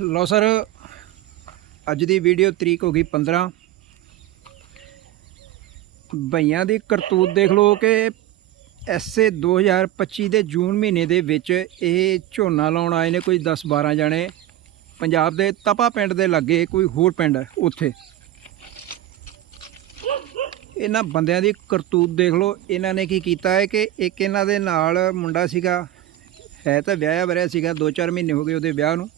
ਲੋ sir, ਅੱਜ ਦੀ video ਤਰੀਕ ਹੋ ਗਈ 15 ਭਈਆਂ ਦੀ ਕਰਤੂਤ ਦੇਖ ਲਓ ਕਿ ਐਸੇ 2025 ਦੇ ਜੂਨ ਮਹੀਨੇ ਦੇ ਵਿੱਚ ਇਹ ਝੋਨਾ ਲਾਉਣ ਆਏ ਨੇ ਕੋਈ 10 12 ਜਣੇ। ਪੰਜਾਬ ਦੇ ਤਪਾ ਪਿੰਡ ਦੇ ਲਾਗੇ ਕੋਈ ਹੋਰ ਪਿੰਡ ਹੈ ਉੱਥੇ। ਇਹਨਾਂ ਬੰਦਿਆਂ ਦੀ ਕਰਤੂਤ ਦੇਖ ਲਓ। ਇਹਨਾਂ ਨੇ ਕੀ ਕੀਤਾ ਹੈ ਕਿ ਇੱਕ ਇਹਨਾਂ ਦੇ ਨਾਲ ਮੁੰਡਾ ਸੀਗਾ, ਹੈ ਤਾਂ ਵਿਆਹਿਆ ਵਰਿਆ ਸੀਗਾ 2-4 ਮਹੀਨੇ ਹੋ ਗਏ ਉਹਦੇ ਵਿਆਹ ਨੂੰ।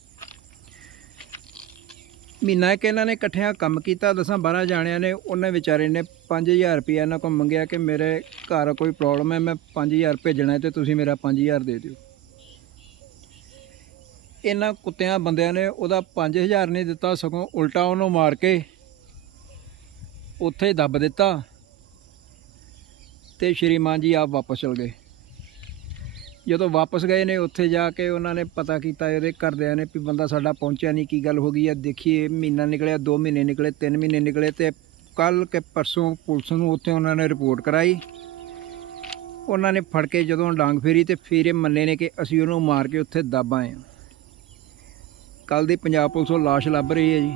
ਮਹੀਨਾ ਕਿ ਇਹਨਾਂ ਨੇ ਇਕੱਠਿਆਂ ਕੰਮ ਕੀਤਾ, ਦਸਾਂ 12 ਜਾਣਿਆਂ ਨੇ, ਉਹਨਾਂ ਵਿਚਾਰੇ ਨੇ 5000 ਰੁਪਏ ਇਹਨਾਂ ਕੋਲ ਮੰਗਿਆ ਕਿ ਮੇਰੇ ਘਰ ਕੋਈ ਪ੍ਰੋਬਲਮ ਹੈ, ਮੈਂ 5000 ਭੇਜਣਾ ਹੈ ਤੇ ਤੁਸੀਂ ਮੇਰਾ 5000 ਦੇ ਦਿਓ। ਇਹਨਾਂ ਕੁੱਤਿਆਂ ਬੰਦਿਆਂ ਨੇ ਉਹਦਾ 5000 ਨਹੀਂ ਦਿੱਤਾ, ਸਗੋਂ ਉਲਟਾ ਉਹਨੂੰ ਮਾਰ ਕੇ ਉੱਥੇ ਦੱਬ ਦਿੱਤਾ ਤੇ ਸ਼੍ਰੀਮਾਨ ਜੀ ਆਪ ਵਾਪਸ ਚਲ ਗਏ। ਜਦੋਂ ਵਾਪਸ ਗਏ ਨੇ, ਉੱਥੇ ਜਾ ਕੇ ਉਹਨਾਂ ਨੇ ਪਤਾ ਕੀਤਾ ਇਹਦੇ ਘਰਦਿਆਂ ਨੇ ਵੀ ਬੰਦਾ ਸਾਡਾ ਪਹੁੰਚਿਆ ਨਹੀਂ, ਕੀ ਗੱਲ ਹੋ ਗਈ ਆ ਦੇਖੀਏ, ਮਹੀਨਾ ਨਿਕਲਿਆ 2 ਮਹੀਨੇ ਨਿਕਲੇ 3 ਮਹੀਨੇ ਨਿਕਲੇ ਤੇ ਕੱਲ ਕੇ ਪਰਸੋਂ ਪੁਲਿਸ ਨੂੰ ਉੱਥੇ ਉਹਨਾਂ ਨੇ ਰਿਪੋਰਟ ਕਰਾਈ। ਉਹਨਾਂ ਨੇ ਫੜ ਕੇ ਜਦੋਂ ਡਾਂਗ ਫੇਰੀ ਤੇ ਫਿਰ ਇਹ ਮੰਨੇ ਨੇ ਕਿ ਅਸੀਂ ਉਹਨੂੰ ਮਾਰ ਕੇ ਉੱਥੇ ਦੱਬ ਆਏ ਹਾਂ। ਕੱਲ ਦੀ ਪੰਜਾਬ ਪੁਲਿਸ ਉਹ ਲਾਸ਼ ਲੱਭ ਰਹੀ ਹੈ ਜੀ।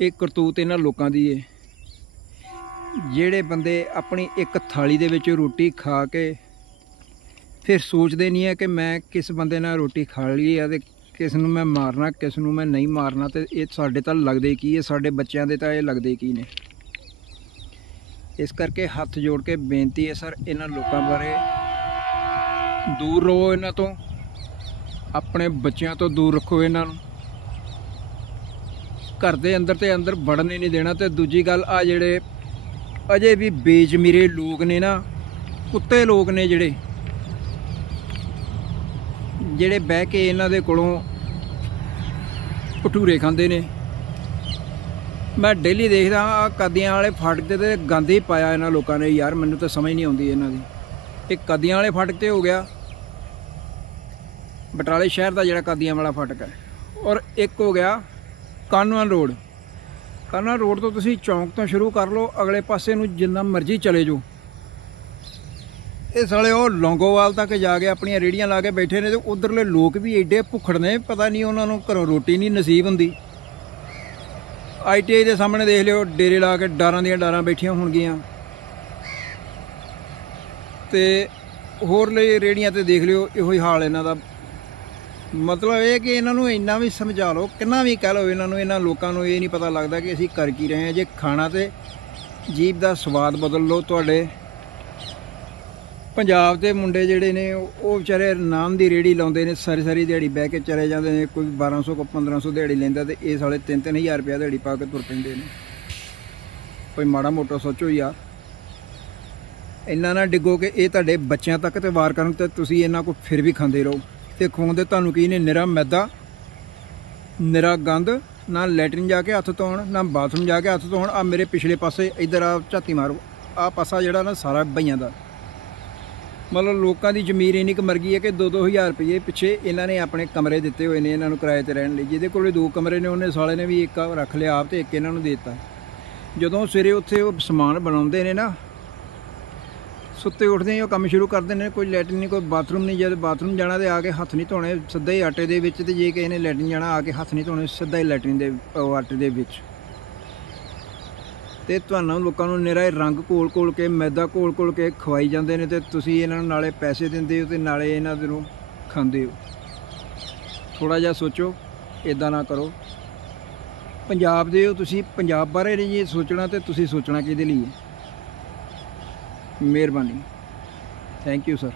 ਇਹ ਕਰਤੂਤ ਇਹਨਾਂ ਲੋਕਾਂ ਦੀ ਹੈ। ਜਿਹੜੇ ਬੰਦੇ ਆਪਣੀ ਇੱਕ ਥਾਲੀ ਦੇ ਵਿੱਚ ਰੋਟੀ ਖਾ ਕੇ ਫਿਰ ਸੋਚਦੇ ਨਹੀਂ ਹੈ ਕਿ ਮੈਂ ਕਿਸ ਬੰਦੇ ਨਾਲ ਰੋਟੀ ਖਾ ਲਈ ਹੈ ਤੇ ਕਿਸ ਨੂੰ ਮੈਂ ਮਾਰਨਾ, ਕਿਸ ਨੂੰ ਮੈਂ ਨਹੀਂ ਮਾਰਨਾ ਤੇ ਇਹ ਸਾਡੇ ਤਾਂ ਲੱਗਦੇ ਕੀ ਹੈ, ਸਾਡੇ ਬੱਚਿਆਂ ਦੇ ਤਾਂ ਇਹ ਲੱਗਦੇ ਕੀ ਨੇ। ਇਸ ਕਰਕੇ ਹੱਥ ਜੋੜ ਕੇ ਬੇਨਤੀ ਹੈ ਸਰ, ਇਹਨਾਂ ਲੋਕਾਂ ਬਾਰੇ ਦੂਰ ਰਹੋ ਇਹਨਾਂ ਤੋਂ, ਆਪਣੇ ਬੱਚਿਆਂ ਤੋਂ ਦੂਰ ਰੱਖੋ ਇਹਨਾਂ ਨੂੰ। ਘਰ ਦੇ ਅੰਦਰ ਤੇ ਅੰਦਰ ਵੜਨ ਹੀ ਨਹੀਂ ਦੇਣਾ ਤੇ ਦੂਜੀ ਗੱਲ ਆ ਜਿਹੜੇ ਅਜੇ ਵੀ ਬੇਜ਼ਮੀਰੇ ਲੋਕ ਨੇ ਨਾ, ਕੁੱਤੇ ਲੋਕ ਨੇ ਜਿਹੜੇ ਜਿਹੜੇ ਬਹਿ ਕੇ ਇਹਨਾਂ ਦੇ ਕੋਲੋਂ ਭਟੂਰੇ ਖਾਂਦੇ ਨੇ। ਮੈਂ ਡੇਲੀ ਦੇਖਦਾ ਆ ਕਦੀਆਂ ਵਾਲੇ ਫਾਟਕ ਤੇ ਤੇ ਗੰਦ ਹੀ ਪਾਇਆ ਇਹਨਾਂ ਲੋਕਾਂ ਨੇ। ਯਾਰ, ਮੈਨੂੰ ਤਾਂ ਸਮਝ ਨਹੀਂ ਆਉਂਦੀ ਇਹਨਾਂ ਦੀ। ਇਹ ਕਦੀਆਂ ਵਾਲੇ ਫਾਟਕ ਤੇ ਹੋ ਗਿਆ। ਬਟਾਲੇ ਸ਼ਹਿਰ ਦਾ ਜਿਹੜਾ ਕਦੀਆਂ ਵਾਲਾ ਫਾਟਕ ਹੈ। ਔਰ ਇੱਕ ਹੋ ਗਿਆ ਕਾਨਵਨ ਰੋਡ। ਕਾਨਵਨ ਰੋਡ ਤੋਂ ਤੁਸੀਂ ਚੌਂਕ ਤੋਂ ਸ਼ੁਰੂ ਕਰ ਲਓ, ਅਗਲੇ ਪਾਸੇ ਨੂੰ ਜਿੰਨਾ ਮਰਜ਼ੀ ਚਲੇ ਜਾਓ। ਇਹ ਸਾਲੇ ਉਹ ਲੌਂਗੋਵਾਲ ਤੱਕ ਜਾ ਕੇ ਆਪਣੀਆਂ ਰੇੜੀਆਂ ਲਾ ਕੇ ਬੈਠੇ ਨੇ ਤੇ ਉਧਰਲੇ ਲੋਕ ਵੀ ਐਡੇ ਭੁੱਖੜ ਨੇ, ਪਤਾ ਨਹੀਂ ਉਹਨਾਂ ਨੂੰ ਘਰੋਂ ਰੋਟੀ ਨਹੀਂ ਨਸੀਬ ਹੁੰਦੀ। ਆਈਟੀਆਈ ਦੇ ਸਾਹਮਣੇ ਦੇਖ ਲਿਓ, ਡੇਰੇ ਲਾ ਕੇ ਡਾਰਾਂ ਦੀਆਂ ਡਾਰਾਂ ਬੈਠੀਆਂ ਹੋਣਗੀਆਂ। ਤੇ ਹੋਰ ਲਈ ਰੇੜੀਆਂ ਤੇ ਦੇਖ ਲਿਓ, ਇਹੋ ਹੀ ਹਾਲ ਇਹਨਾਂ ਦਾ। ਮਤਲਬ ਇਹ ਕਿ ਇਹਨਾਂ ਨੂੰ ਇੰਨਾ ਵੀ ਸਮਝਾ ਲਓ, ਕਿੰਨਾ ਵੀ ਕਹਿ ਲਓ ਇਹਨਾਂ ਨੂੰ, ਇਹਨਾਂ ਲੋਕਾਂ ਨੂੰ ਇਹ ਨਹੀਂ ਪਤਾ ਲੱਗਦਾ ਕਿ ਅਸੀਂ ਕਰ ਕੀ ਰਹੇ ਹਾਂ। ਜੇ ਖਾਣਾ ਤੇ ਜੀਭ ਦਾ ਸਵਾਦ ਬਦਲ ਲਓ ਤੁਹਾਡੇ। ਪੰਜਾਬ ਦੇ ਮੁੰਡੇ ਜਿਹੜੇ ਨੇ, ਉਹ ਵਿਚਾਰੇ ਨਾਮ ਦੀ ਰੇੜੀ ਲਾਉਂਦੇ ਨੇ, ਸਾਰੀ ਸਾਰੀ ਦਿਹਾੜੀ ਬਹਿ ਕੇ ਚਲੇ ਜਾਂਦੇ ਨੇ, ਕੋਈ 1200 ਕੋ 1500 ਦਿਹਾੜੀ ਲੈਂਦਾ ਤੇ ਇਹ ਸਾਲੇ 3-3000 ਰੁਪਇਆ ਦਿਹਾੜੀ ਪਾ ਕੇ ਤੁਰ ਪੈਂਦੇ ਨੇ। ਕੋਈ ਮਾੜਾ ਮੋਟਾ ਸੋਚੋ ਯਾਰ। ਇੰਨਾ ਨਾ ਡਿੱਗੋ ਕਿ ਇਹ ਤੁਹਾਡੇ ਬੱਚਿਆਂ ਤੱਕ ਤੇ ਵਾਰ ਕਰਨ ਤੇ ਤੁਸੀਂ ਇਹਨਾਂ ਕੋ ਫਿਰ ਵੀ ਖਾਂਦੇ ਰਹੋ। ਤੇ ਖਵਾਉਂਦੇ ਤੁਹਾਨੂੰ ਕੀ ਨੇ, ਨਿਰਾ ਮੈਦਾ, ਨਿਰਾ ਗੰਦ ਨਾ ਲੈਟਰਿਨ ਜਾ ਕੇ ਹੱਥ ਧੋਣ, ਨਾ ਬਾਥਰੂਮ ਜਾ ਕੇ ਹੱਥ ਧੋਣ ਆ ਮੇਰੇ ਪਿਛਲੇ ਪਾਸੇ ਇਧਰ ਆ ਝਾਤੀ ਮਾਰੋ। ਆ ਪਾਸਾ ਜਿਹੜਾ ਨਾ ਸਾਰਾ ਬਈਆਂ ਦਾ। ਮਤਲਬ ਲੋਕਾਂ ਦੀ ਜ਼ਮੀਰ ਇੰਨੀ ਕੁ ਮਰ ਗਈ ਹੈ ਕਿ 2-2000 ਰੁਪਏ ਪਿੱਛੇ ਇਹਨਾਂ ਨੇ ਆਪਣੇ ਕਮਰੇ ਦਿੱਤੇ ਹੋਏ ਨੇ, ਇਹਨਾਂ ਨੂੰ ਕਿਰਾਏ ਤੇ ਰਹਿਣ ਲਈ। ਜਿਹਦੇ ਕੋਲੇ ਦੋ ਕਮਰੇ ਨੇ, ਉਹਨੇ ਸਾਲੇ ਨੇ ਵੀ ਇੱਕ ਰੱਖ ਲਿਆ ਆਪ ਤੇ ਇੱਕ ਇਹਨਾਂ ਨੂੰ ਦੇ ਦਿੱਤਾ। ਜਦੋਂ ਸਵੇਰੇ ਉੱਥੇ ਉਹ ਸਮਾਨ ਬਣਾਉਂਦੇ ਨੇ ਨਾ, ਸੁੱਤੇ ਉੱਠਦੇ ਹੀ ਉਹ ਕੰਮ ਸ਼ੁਰੂ ਕਰਦੇ ਨੇ, ਕੋਈ ਲੈਟਰਿਨ ਨਹੀਂ, ਕੋਈ ਬਾਥਰੂਮ ਨਹੀਂ, ਜਦ ਬਾਥਰੂਮ ਜਾਣਾ ਤੇ ਆ ਕੇ ਹੱਥ ਨਹੀਂ ਧੋਣੇ, ਸਿੱਧਾ ਹੀ ਆਟੇ ਦੇ ਵਿੱਚ ਤੇ ਜੇ ਕਿਸੇ ਨੇ ਲੈਟਰਿਨ ਜਾਣਾ, ਆ ਕੇ ਹੱਥ ਨਹੀਂ ਧੋਣੇ, ਸਿੱਧਾ ਹੀ ਲੈਟਰਿਨ ਦੇ ਆਟੇ ਦੇ ਵਿੱਚ। ਤੇ ਤੁਹਾਨੂੰ ਲੋਕਾਂ ਨੂੰ ਨਿਰਾ ਰੰਗ ਘੋਲ ਘੋਲ ਕੇ, ਮੈਦਾ ਘੋਲ ਘੋਲ ਕੇ ਖਵਾਈ ਜਾਂਦੇ ਨੇ ਤੇ ਤੁਸੀਂ ਇਹਨਾਂ ਨੂੰ ਨਾਲੇ ਪੈਸੇ ਦਿੰਦੇ ਹੋ ਤੇ ਨਾਲੇ ਇਹਨਾਂ ਦੇ ਨੂੰ ਖਾਂਦੇ ਹੋ। ਥੋੜਾ ਜਿਹਾ ਸੋਚੋ ਇਦਾਂ ਨਾ ਕਰੋ। ਪੰਜਾਬ ਦੇ ਹੋ ਤੁਸੀਂ, ਪੰਜਾਬ ਬਾਰੇ ਨਹੀਂ ਜੇ ਸੋਚਣਾ ਤੇ ਤੁਸੀਂ ਸੋਚਣਾ ਕਿਹਦੇ ਲਈ ਹੈ? ਮਿਹਰਬਾਨੀ। Thank you sir